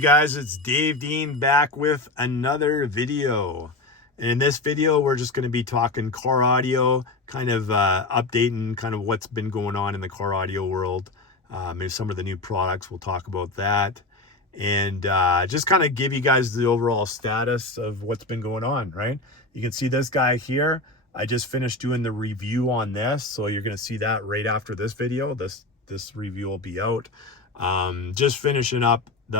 Morning guys, it's Dave Dean back with another video. And in this video, we're just going to be talking car audio, kind of updating kind of what's been going on in the car audio world. Maybe some of the new products, we'll talk about that. And just kind of give you guys the overall status of what's been going on, right? You can see this guy here. I just finished doing the review on this, so you're going to see that right after this video. This review will be out. Just finishing up the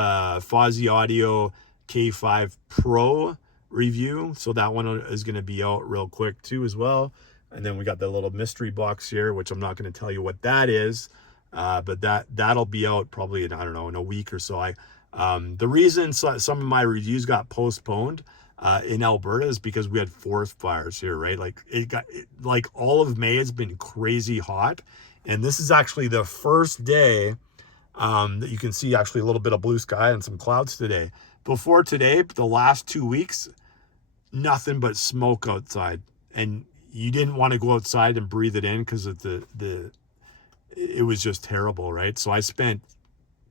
Fozzy Audio K5 Pro review, so that one is going to be out real quick too as well. And then we got the little mystery box here, which I'm not going to tell you what that is, but that'll be out probably in, I don't know, in a week or so. The reason some of my reviews got postponed in Alberta is because we had forest fires here, right? Like all of May has been crazy hot, and this is actually the first day that you can see actually a little bit of blue sky and some clouds today. Before today, the last 2 weeks, nothing but smoke outside, and you didn't want to go outside and breathe it in because of it was just terrible, right? So I spent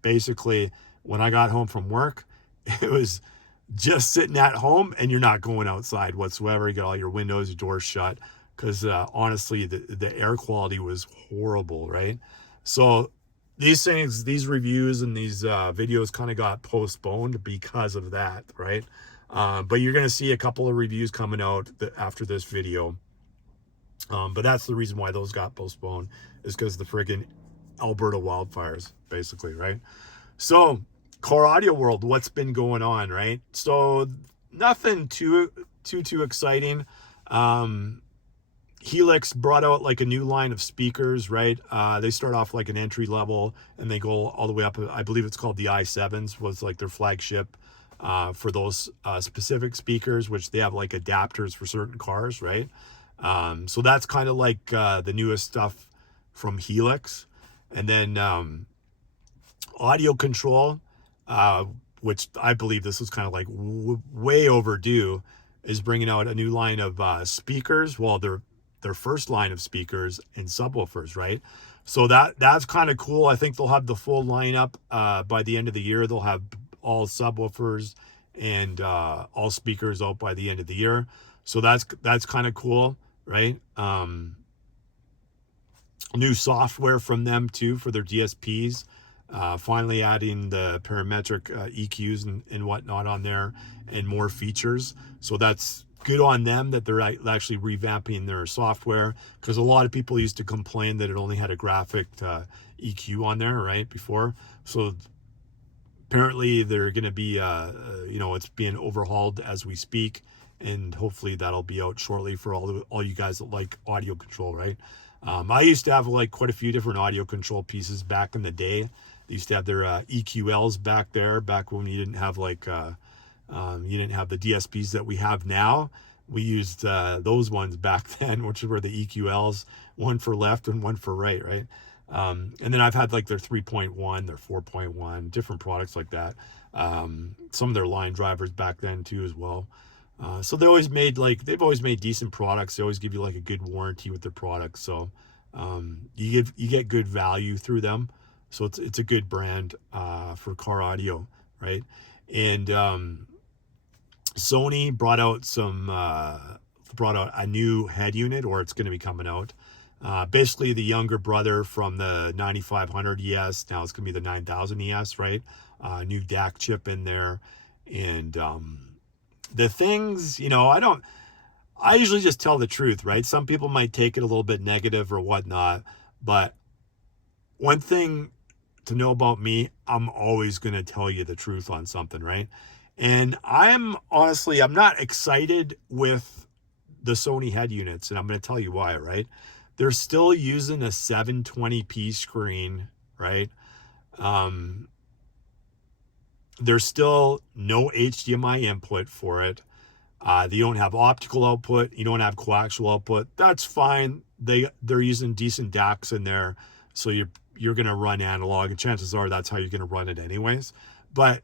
basically, when I got home from work, it was just sitting at home, and you're not going outside whatsoever. You got all your windows, your doors shut, because honestly, the air quality was horrible, right? So these things, these reviews and these videos kind of got postponed because of that, right? But you're going to see a couple of reviews coming out after this video. But that's the reason why those got postponed, is because the friggin' Alberta wildfires, basically, right? So, car audio world, what's been going on, right? So, nothing too exciting. Helix brought out like a new line of speakers, right? They start off like an entry level and they go all the way up. I believe it's called the i7s, was like their flagship for those specific speakers, which they have like adapters for certain cars, right? So that's kind of like the newest stuff from Helix. And then audio control, which I believe this was kind of like way overdue, is bringing out a new line of speakers. Well, their first line of speakers and subwoofers, right? So that's kind of cool. I think they'll have the full lineup by the end of the year. They'll have all subwoofers and all speakers out by the end of the year. So that's kind of cool, right? New software from them too for their DSPs. Finally adding the parametric EQs and whatnot on there, and more features. So that's good on them that they're actually revamping their software, because a lot of people used to complain that it only had a graphic EQ on there, right, before. So apparently they're going to be, it's being overhauled as we speak, and hopefully that'll be out shortly for all you guys that like audio control, right? I used to have like quite a few different audio control pieces back in the day. They used to have their EQLs back there, back when you didn't have like you didn't have the DSPs that we have now. We used those ones back then, which were the EQLs, one for left and one for right, right? And then I've had like their 3.1, their 4.1, different products like that. Some of their line drivers back then too as well. So they've always made decent products. They always give you like a good warranty with their products. So you get good value through them. So it's a good brand for car audio, right? And Sony brought out a new head unit, or it's going to be coming out. Basically the younger brother from the 9500 ES. Now it's going to be the 9000 ES, right? New DAC chip in there. And the things, I usually just tell the truth, right? Some people might take it a little bit negative or whatnot, but one thing to know about me, I'm always going to tell you the truth on something, right? And I'm not excited with the Sony head units, and I'm going to tell you why, right? They're still using a 720p screen, right? There's still no HDMI input for it. They don't have optical output. You don't have coaxial output. That's fine. They're using decent DACs in there, so you're going to run analog, and chances are that's how you're going to run it anyways. But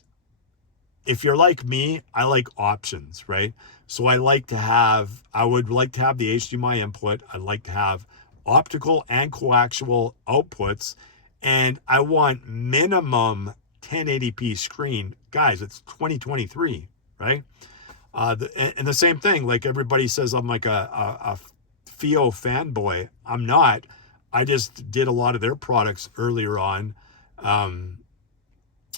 if you're like me, I like options, right? So I would like to have the HDMI input. I'd like to have optical and coaxial outputs, and I want minimum 1080p screen. Guys, it's 2023, right? And the same thing, like everybody says I'm like a FIO fanboy. I'm not. I just did a lot of their products earlier on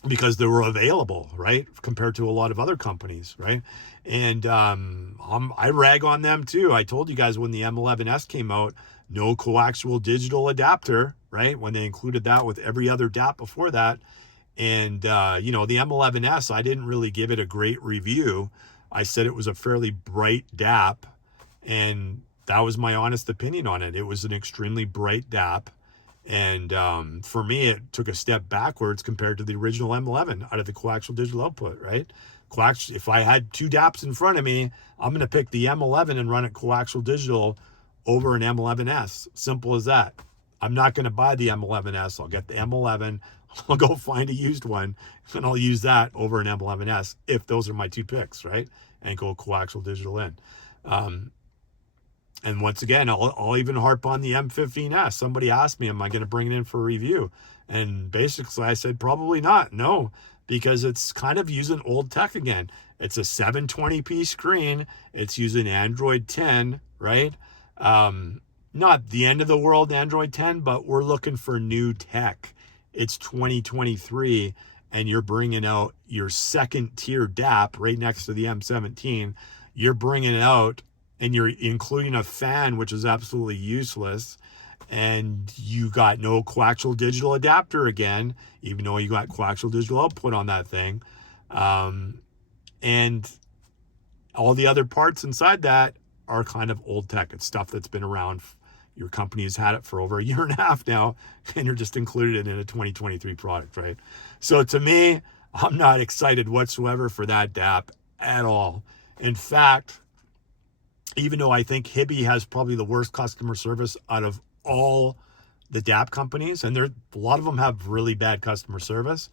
because they were available, right? Compared to a lot of other companies, right? And I rag on them too. I told you guys when the M11S came out, no coaxial digital adapter, right? When they included that with every other DAP before that. And, you know, the M11S, I didn't really give it a great review. I said it was a fairly bright DAP, and that was my honest opinion on it. It was an extremely bright DAP. And for me, it took a step backwards compared to the original M11 out of the coaxial digital output, right? If I had two DAPs in front of me, I'm going to pick the M11 and run it coaxial digital over an M11S. Simple as that. I'm not going to buy the M11S. I'll get the M11. I'll go find a used one, and I'll use that over an M11S if those are my two picks, right? And go coaxial digital in. And once again, I'll even harp on the M15S. Somebody asked me, am I going to bring it in for a review? And basically I said, probably not. No, because it's kind of using old tech again. It's a 720p screen. It's using Android 10, right? Not the end of the world, Android 10, but we're looking for new tech. It's 2023, and you're bringing out your second tier DAP right next to the M17. You're bringing it out, and you're including a fan, which is absolutely useless. And you got no coaxial digital adapter again, even though you got coaxial digital output on that thing. And all the other parts inside that are kind of old tech. It's stuff that's been around. Your company has had it for over a year and a half now, and you're just included it in a 2023 product, right? So to me, I'm not excited whatsoever for that DAP at all. In fact, even though I think Hibby has probably the worst customer service out of all the DAP companies, and a lot of them have really bad customer service.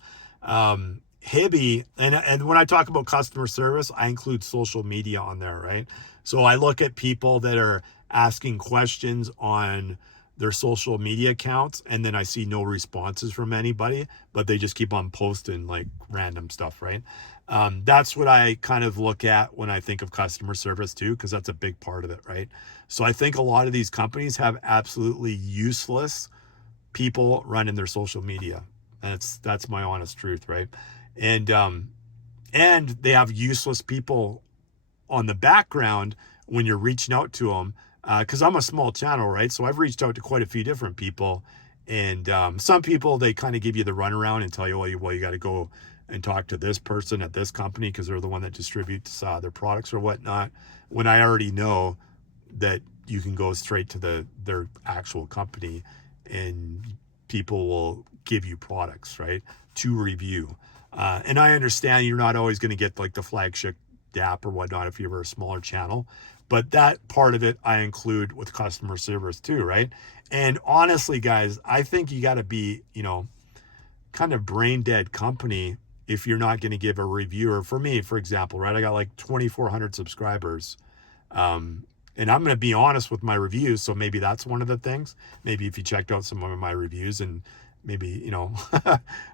Hibby, and when I talk about customer service, I include social media on there, right? So I look at people that are asking questions on their social media accounts, and then I see no responses from anybody, but they just keep on posting like random stuff, right? That's what I kind of look at when I think of customer service too, because that's a big part of it, right? So I think a lot of these companies have absolutely useless people running their social media. That's my honest truth, right? And they have useless people on the background when you're reaching out to them. Because I'm a small channel, right? So I've reached out to quite a few different people, and some people, they kind of give you the runaround and tell you, well, you got to go and talk to this person at this company because they're the one that distributes their products or whatnot. When I already know that you can go straight to their actual company, and people will give you products, right, to review. And I understand you're not always going to get like the flagship DAP or whatnot if you're a smaller channel. But that part of it I include with customer service too, right? And honestly, guys, I think you got to be, kind of brain dead company if you're not going to give a reviewer. For me, for example, right, I got like 2,400 subscribers. And I'm going to be honest with my reviews. So maybe that's one of the things. Maybe if you checked out some of my reviews, and maybe,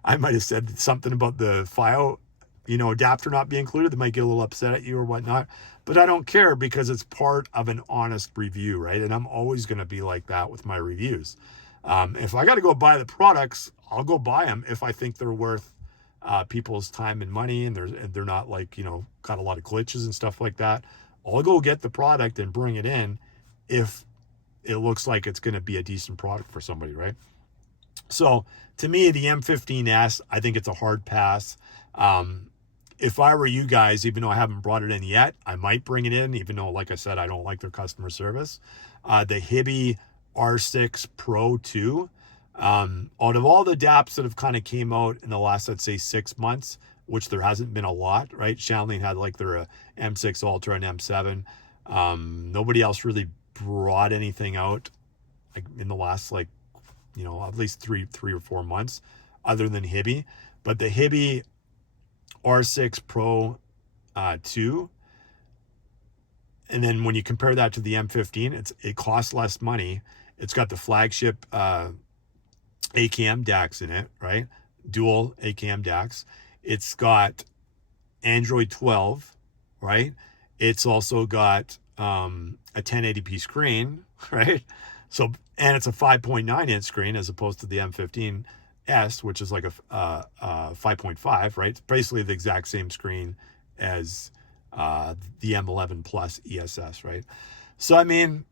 I might have said something about the FIO, adapter not being included, they might get a little upset at you or whatnot. But I don't care, because it's part of an honest review, right? And I'm always going to be like that with my reviews. If I got to go buy the products, I'll go buy them if I think they're worth people's time and money, and they're not like, got a lot of glitches and stuff like that. I'll go get the product and bring it in if it looks like it's going to be a decent product for somebody, right? So to me, the M15S, I think it's a hard pass. If I were you guys, even though I haven't brought it in yet, I might bring it in, even though, like I said, I don't like their customer service. The Hibby R6 Pro 2, out of all the DAPs that have kind of came out in the last, I'd say, 6 months, which there hasn't been a lot, right? Shanling had like their M6 Ultra and M7. Nobody else really brought anything out like in the last, like, at least three or 4 months other than Hibby. But the Hibby R6 Pro 2, and then when you compare that to the M15, it costs less money. It's got the flagship AKM DACs in it, right? dual AKM DACs. It's got Android 12, right? It's also got a 1080p screen, right? So, and it's a 5.9 inch screen as opposed to the M15S, which is like a 5.5, right? It's basically the exact same screen as the M11 Plus ESS, right? So, I mean,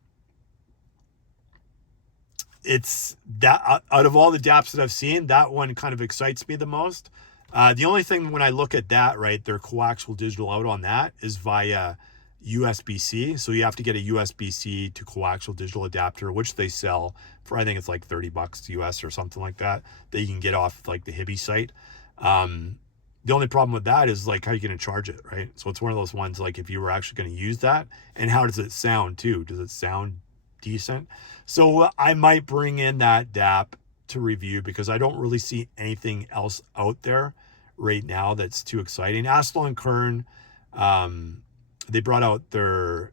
it's that out of all the DAPs that I've seen, that one kind of excites me the most. The only thing when I look at that, right, their coaxial digital out on that is via USB-C. So you have to get a USB-C to coaxial digital adapter, which they sell for, I think it's like $30 US or something like that you can get off like the Hibby site. The only problem with that is like, how are you going to charge it, right? So it's one of those ones, like if you were actually going to use that, and how does it sound too? Does it sound decent? So I might bring in that DAP to review because I don't really see anything else out there right now that's too exciting. Astle and Kern, they brought out their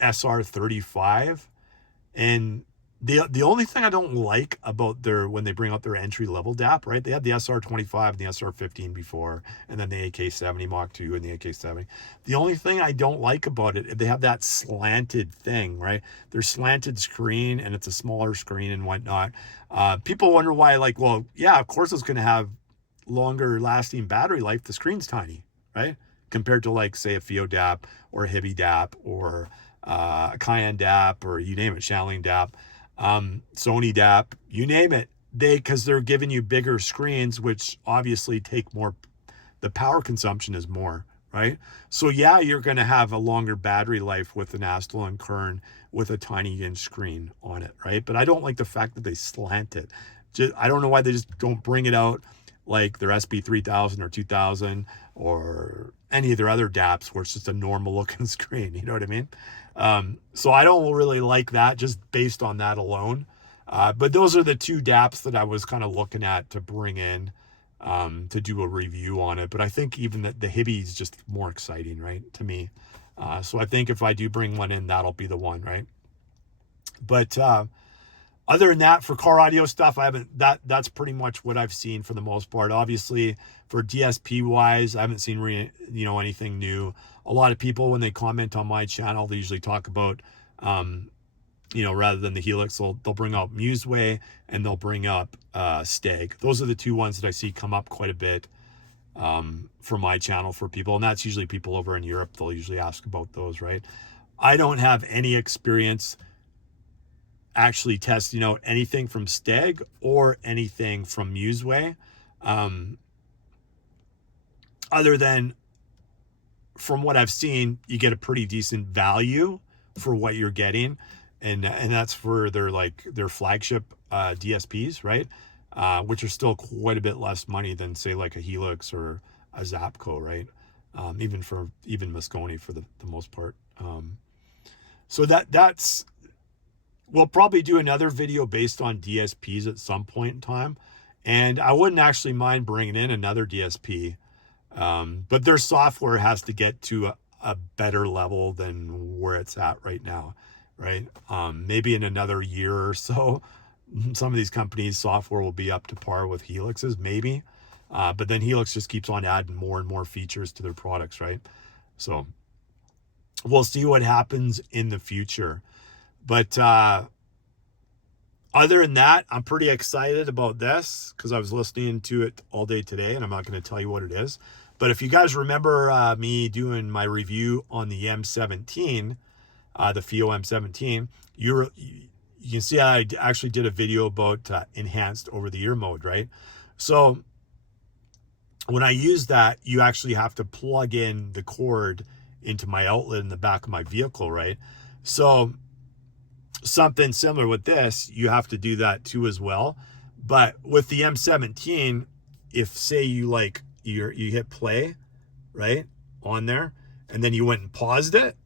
SR35, and the only thing I don't like about their, when they bring out their entry level DAP, right? They had the SR25 and the SR15 before, and then the AK70 Mach 2 and the AK70. The only thing I don't like about it, they have that slanted thing, right? Their slanted screen, and it's a smaller screen and whatnot. People wonder why, like, well, yeah, of course it's going to have longer lasting battery life. The screen's tiny, right? Compared to like, say, a Fio DAP or a Hibby DAP or a Cayenne DAP, or you name it, Shalane DAP. Sony DAP, you name it, because they're giving you bigger screens, which obviously take more, the power consumption is more, right? So yeah, you're going to have a longer battery life with an Astle and Kern with a tiny inch screen on it, right? But I don't like the fact that they slant it. I don't know why they just don't bring it out like their SB3000 or 2000 or any of their other DAPs where it's just a normal looking screen, you know what I mean? So I don't really like that just based on that alone. But those are the two DAPs that I was kind of looking at to bring in, to do a review on it. But I think even the Hibby is just more exciting, right, to me. So I think if I do bring one in, that'll be the one, right? But, other than that, for car audio stuff, that's pretty much what I've seen for the most part. Obviously, for DSP wise, I haven't seen anything new. A lot of people, when they comment on my channel, they usually talk about, rather than the Helix, they'll bring up Museway and they'll bring up Stag. Those are the two ones that I see come up quite a bit for my channel for people. And that's usually people over in Europe. They'll usually ask about those, right? I don't have any experience actually testing out anything from Stag or anything from Museway, other than from what I've seen, you get a pretty decent value for what you're getting, and that's for their flagship DSPs, right? Which are still quite a bit less money than, say, like a Helix or a Zapco, right? Even Moscone for the most part. So that's. We'll probably do another video based on DSPs at some point in time. And I wouldn't actually mind bringing in another DSP. But their software has to get to a better level than where it's at right now, right? Maybe in another year or so, some of these companies' software will be up to par with Helix's, maybe. But then Helix just keeps on adding more and more features to their products, right? So we'll see what happens in the future. But other than that, I'm pretty excited about this because I was listening to it all day today, and I'm not going to tell you what it is. But if you guys remember me doing my review on the M17, the FIO M17, you can see I actually did a video about enhanced over-the-ear mode, right? So when I use that, you actually have to plug in the cord into my outlet in the back of my vehicle, right? So something similar with this, you have to do that too as well. But with the M17, if say you hit play, right, on there, and then you went and paused it,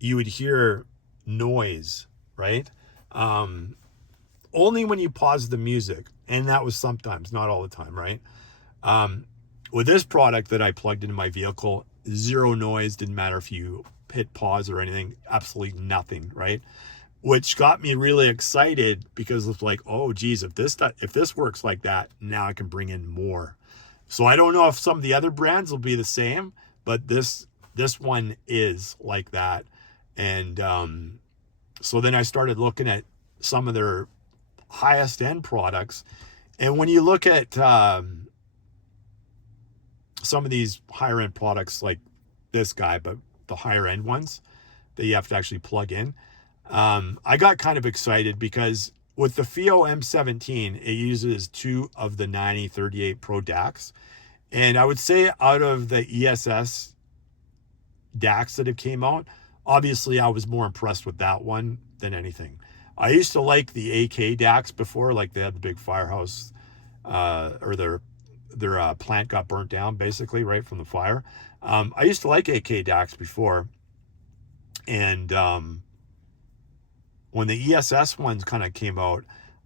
you would hear noise, right? Only when you pause the music, and that was sometimes, not all the time, right? With this product that I plugged into my vehicle, zero noise, didn't matter if you hit pause or anything, absolutely nothing, right? which got me really excited because it's like, oh geez, if this works like that, now I can bring in more. So I don't know if some of the other brands will be the same, but this one is like that. And so then I started looking at some of their highest end products. And when you look at some of these higher end products like this guy, but the higher end ones that you have to actually plug in, I got kind of excited because with the FIO M17, it uses 2 of the 9038 Pro DACs. And I would say out of the ESS DACs that have came out, obviously I was more impressed with that one than anything. I used to like the AK DACs before, like they had the big firehouse, or their plant got burnt down basically, right, from the fire. I used to like AK DACs before. And when the ESS ones kind of came out,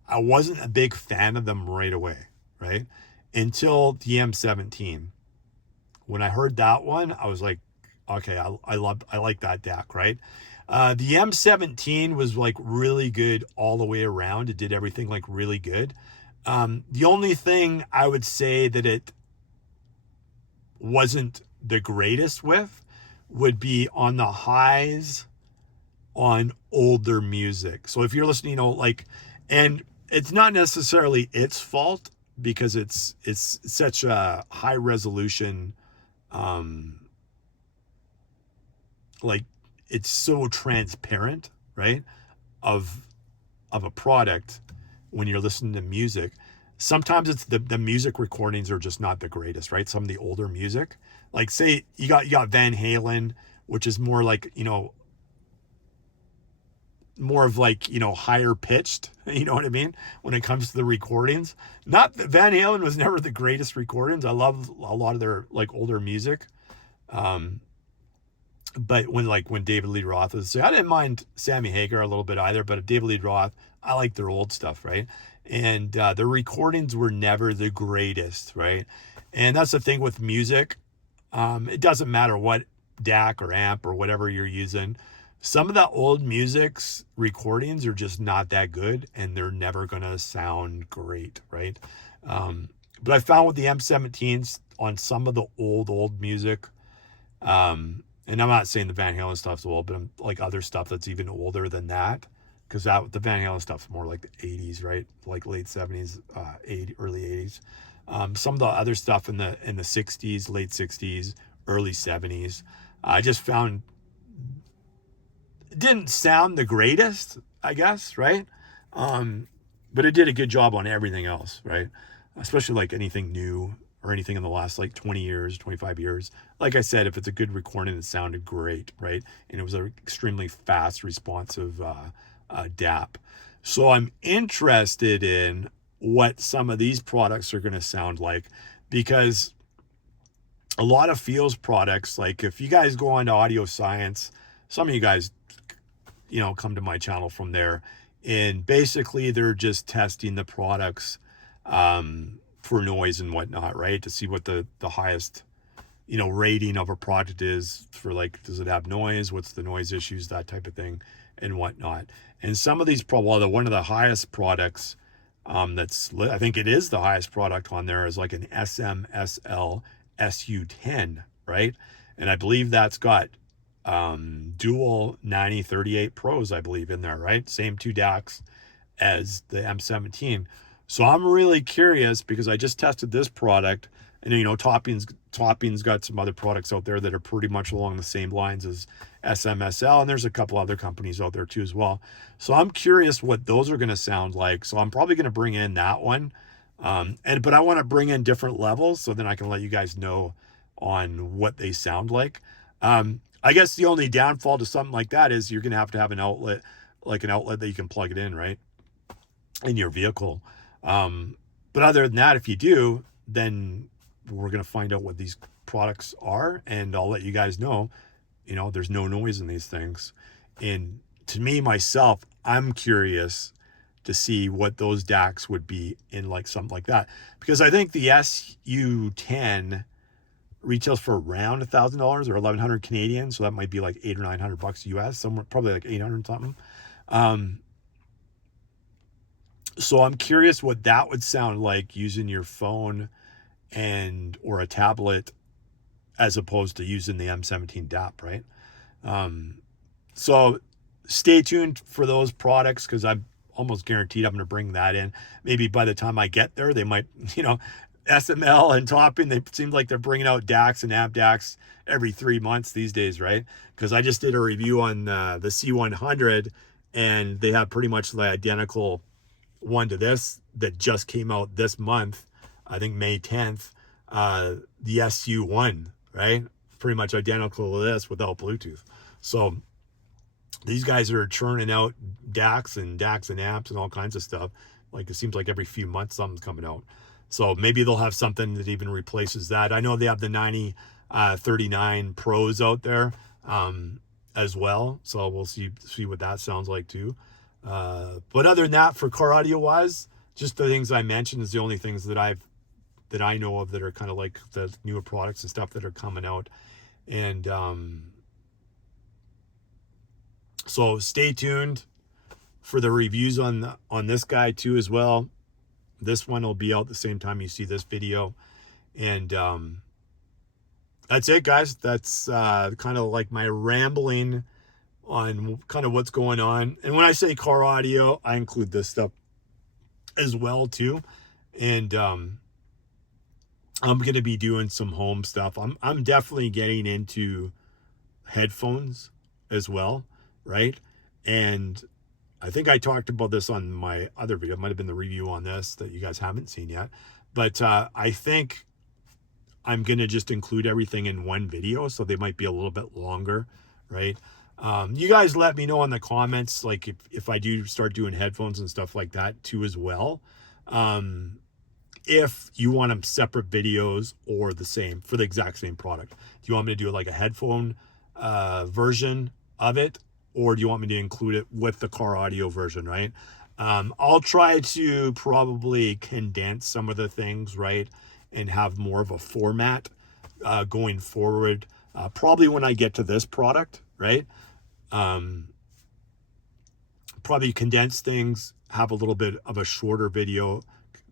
I wasn't a big fan of them right away, right? Until the M17. When I heard that one, I was like, okay, I like that DAC, right? The M17 was like really good all the way around. It did everything like really good. The only thing I would say that it wasn't the greatest with would be on the highs on older music. So if you're listening to like, and it's not necessarily its fault because it's such a high resolution, like it's so transparent, right, of a product when you're listening to music. Sometimes it's the music recordings are just not the greatest, right? Some of the older music, like say you got Van Halen, which is more like, more of like, higher pitched, you know what I mean? When it comes to the recordings, not that Van Halen was never the greatest recordings. I love a lot of their like older music. But when David Lee Roth was, I didn't mind Sammy Hagar a little bit either, but David Lee Roth, I like their old stuff, right? And the recordings were never the greatest, right? And that's the thing with music. It doesn't matter what DAC or amp or whatever you're using. Some of the old music's recordings are just not that good, and they're never gonna sound great, right? But I found with the M17s on some of the old music, and I'm not saying the Van Halen stuff's old, but I'm like other stuff that's even older than that, because the Van Halen stuff's more like the 80s, right? Like late 70s, early 80s. Some of the other stuff in the 60s, late 60s, early 70s, I just found it didn't sound the greatest, I guess, right? But it did a good job on everything else, right? Especially like anything new or anything in the last like 20 years, 25 years. Like I said, if it's a good recording, it sounded great, right? And it was an extremely fast, responsive DAP. So I'm interested in what some of these products are going to sound like, because a lot of FIO's products, like if you guys go on to Audio Science, some of you guys, come to my channel from there, and basically they're just testing the products for noise and whatnot, right? To see what the highest, rating of a product is for, like, does it have noise? What's the noise issues, that type of thing and whatnot. And some of these, one of the highest products, I think it is the highest product on there, is like an SMSL SU10, right? And I believe that's got dual 9038 Pros, I believe, in there, right? Same 2 DACs as the M17. So I'm really curious because I just tested this product, and Topping's got some other products out there that are pretty much along the same lines as SMSL, and there's a couple other companies out there too as well. So I'm curious what those are going to sound like. So I'm probably going to bring in that one, but I want to bring in different levels so then I can let you guys know on what they sound like. I guess the only downfall to something like that is you're going to have an outlet, like an outlet that you can plug it in, right, in your vehicle. But other than that, if you do, then we're going to find out what these products are, and I'll let you guys know, there's no noise in these things. And to me, myself, I'm curious to see what those DACs would be in like something like that, because I think the SU10 retails for around $1,000 or 1,100 Canadian. So that might be like $800 or $900 US, somewhere, probably like 800 something. So I'm curious what that would sound like using your phone or a tablet as opposed to using the M17 DAP, right? So stay tuned for those products, because I'm almost guaranteed I'm going to bring that in. Maybe by the time I get there, they might, SML and Topping, they seem like they're bringing out DACs and amp DACs every 3 months these days, right? Because I just did a review on the C100, and they have pretty much the identical one to this that just came out this month, I think May 10th, the SU1, right? Pretty much identical to this without Bluetooth. So these guys are churning out DACs and amps and all kinds of stuff. Like, it seems like every few months something's coming out. So maybe they'll have something that even replaces that. I know they have the 9039 Pros out there as well. So we'll see what that sounds like too. But other than that, for car audio wise, just the things I mentioned is the only things that I know of that are kind of like the newer products and stuff that are coming out. And so stay tuned for the reviews on this guy too as well. This one will be out the same time you see this video. And that's it, guys. That's kind of like my rambling on kind of what's going on. And when I say car audio, I include this stuff as well too. And I'm going to be doing some home stuff. I'm definitely getting into headphones as well, right? And I think I talked about this on my other video. It might have been the review on this that you guys haven't seen yet. But I think I'm going to just include everything in one video, so they might be a little bit longer, right? You guys let me know in the comments, like if I do start doing headphones and stuff like that too as well. If you want them separate videos or the same for the exact same product. Do you want me to do like a headphone version of it, or do you want me to include it with the car audio version, right? I'll try to probably condense some of the things, right, and have more of a format going forward. Probably when I get to this product, right? Probably condense things, have a little bit of a shorter video,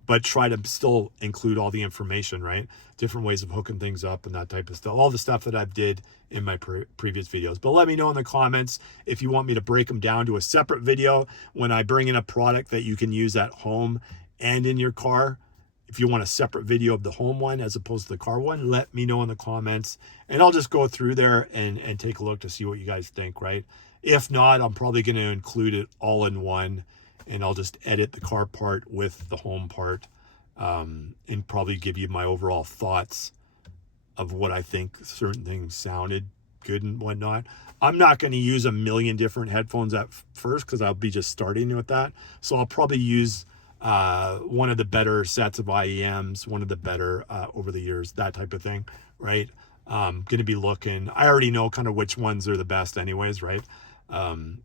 but try to still include all the information, right? Different ways of hooking things up and that type of stuff. All the stuff that I've did in my previous videos. But let me know in the comments if you want me to break them down to a separate video when I bring in a product that you can use at home and in your car. If you want a separate video of the home one as opposed to the car one, let me know in the comments. And I'll just go through there and take a look to see what you guys think, right? If not, I'm probably going to include it all in one. And I'll just edit the car part with the home part, and probably give you my overall thoughts of what I think certain things sounded good and whatnot. I'm not going to use a million different headphones at first because I'll be just starting with that. So I'll probably use one of the better sets of IEMs, one of the better over the years, that type of thing, right? Going to be looking. I already know kind of which ones are the best anyways, right?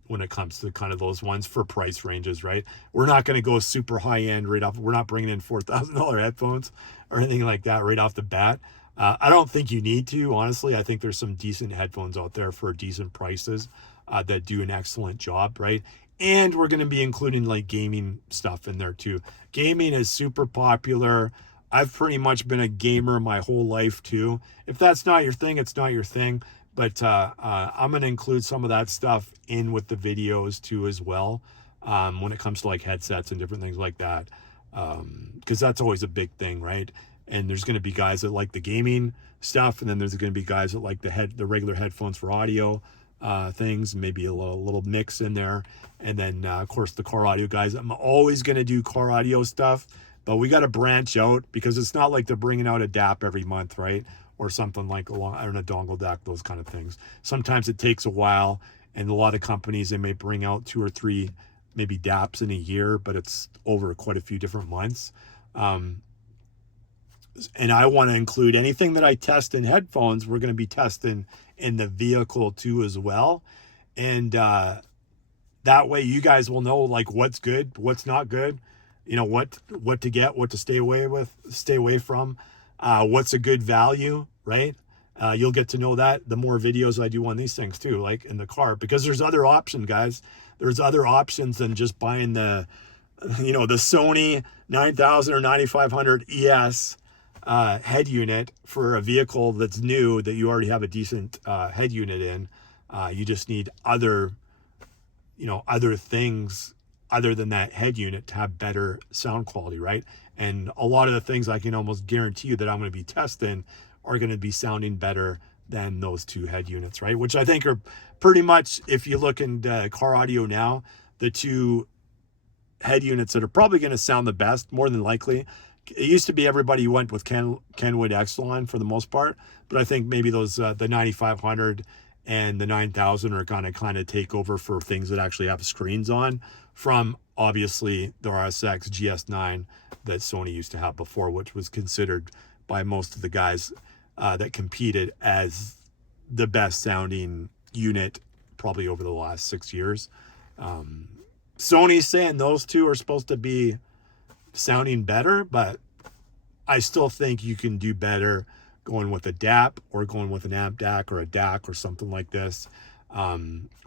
When it comes to kind of those ones for price ranges, right? We're not going to go super high end right off. We're not bringing in $4,000 headphones or anything like that right off the bat. I don't think you need to, honestly. I think there's some decent headphones out there for decent prices that do an excellent job, right? And we're going to be including like gaming stuff in there too. Gaming is super popular. I've pretty much been a gamer my whole life too. If that's not your thing, it's not your thing. But I'm going to include some of that stuff in with the videos too as well, when it comes to like headsets and different things like that, because that's always a big thing, right? And there's going to be guys that like the gaming stuff, and then there's going to be guys that like the regular headphones for audio things, maybe a little mix in there. And then of course the car audio guys. I'm always going to do car audio stuff, but we got to branch out because it's not like they're bringing out a DAP every month, right? Or something like a dongle DAC, those kind of things. Sometimes it takes a while, and a lot of companies, they may bring out 2 or 3 maybe DAPs in a year, but it's over quite a few different months. And I want to include anything that I test in headphones, we're going to be testing in the vehicle too as well. And that way you guys will know like what's good, what's not good, what to get, what to stay away from. What's a good value, right? You'll get to know that the more videos I do on these things too, like in the car, because there's other options, guys. there's other options than just buying the Sony 9000 or 9500 ES head unit for a vehicle that's new that you already have a decent head unit in. You just need other things other than that head unit to have better sound quality, right? And a lot of the things I can almost guarantee you that I'm going to be testing are going to be sounding better than those two head units, right? Which I think are pretty much, if you look into car audio now, the two head units that are probably going to sound the best, more than likely. It used to be everybody went with Kenwood Exelon for the most part, but I think maybe those the 9500 and the 9000 are going to kind of take over for things that actually have screens on, from obviously the RSX GS9 that Sony used to have before, which was considered by most of the guys that competed as the best sounding unit probably over the last 6 years. Sony's saying those two are supposed to be sounding better, but I still think you can do better going with a DAP or going with an amp DAC or a DAC or something like this,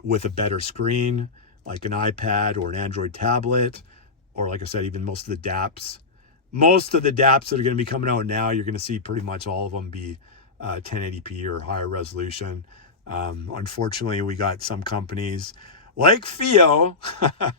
with a better screen, like an iPad or an Android tablet, or like I said, even most of the DAPs. Most of the DAPs that are going to be coming out now, you're going to see pretty much all of them be 1080p or higher resolution. Unfortunately, we got some companies like FIO that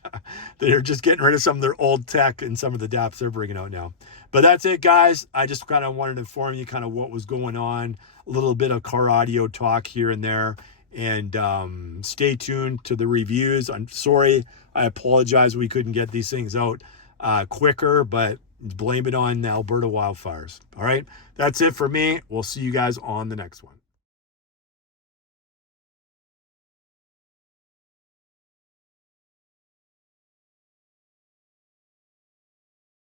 are just getting rid of some of their old tech and some of the DAPs they're bringing out now. But that's it, guys. I just kind of wanted to inform you kind of what was going on, a little bit of car audio talk here and there, and stay tuned to the reviews. I'm sorry, I apologize we couldn't get these things out quicker, but blame it on the Alberta wildfires. All right, that's it for me. We'll see you guys on the next one.